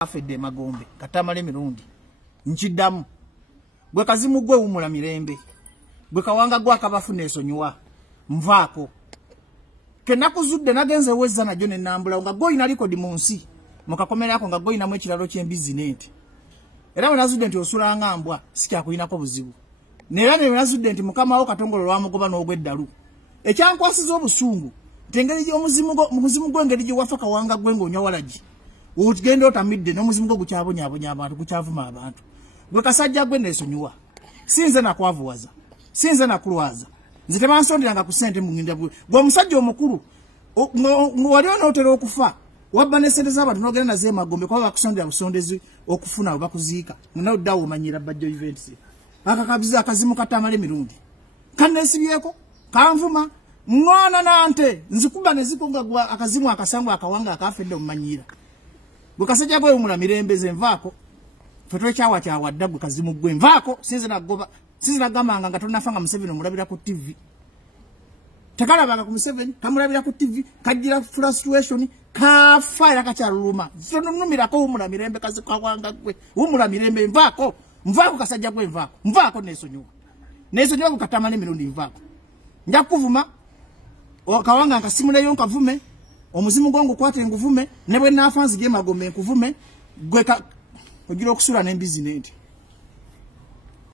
afedde magombe katamale mirundi nchiddamu gwe kazimu gwe wumula mirembe gwe kawanga gwa kabafune esonyiwa nvaako kenakuzudde nagenze wezza najjo ne nambula nga goyina likodi mu nsi mukakomerako nga goyinamu ekiralo ky'embizzi n'ente era wenazudde nti osula ngambwa sikyakuyinako buzibu nera ne wenazudde nti mukama wo katongolo lwamugoba n'ogweddalu ekyankwasiza obusungu nti engeri gy'omuzimu gw'engeri gye wafa kawanga gwe ng'onywa walagi ugenda otamidde n'omuzimu gwo gukyabonyaabonya abantu gukyavuma abantu gwe kasajja gwe neesonyiwa sinze nakwavuwaza sinze nakulwaza nze tebansonderanga ku ssente mu nginda gwe omusajja omukulu wali onootera okufa wabba ne ssente z'abantu n'ogenda nazo emagombe kuba bakusondera busondezi okufuna we bakuziika noddawo omanyira bajjo events akakabiza akazimu katamala emirundi kanneesibyeko kanvuma mwana nante nzikuba nezikonga gwa akazimu akasangu akawanga akafedde omumanyira gwe kasajja gwe wumula mirembe ze nvaako fetwe kyawa kyawadda gwe kazimu gwe nvaako sinze nagamanga nga tonafanga Museveni omulabira ku TV takalabanga ku Museveni kamulabira ku TV kajira frustration kafa era kakyaluluma zonunumirako wumula mirembe kazikawanga gwe wumula mirembe nvaako kasajja gwe nvaako nesonyiwa kukatamane mirundi nvaako nja kuvuma kawanga nkasimuleyo nkavume omuzimu gwangu kwate nguvume ne bwe nafanzi ge magombe nkuvume gwe ogira okusula n'embizzi n'ente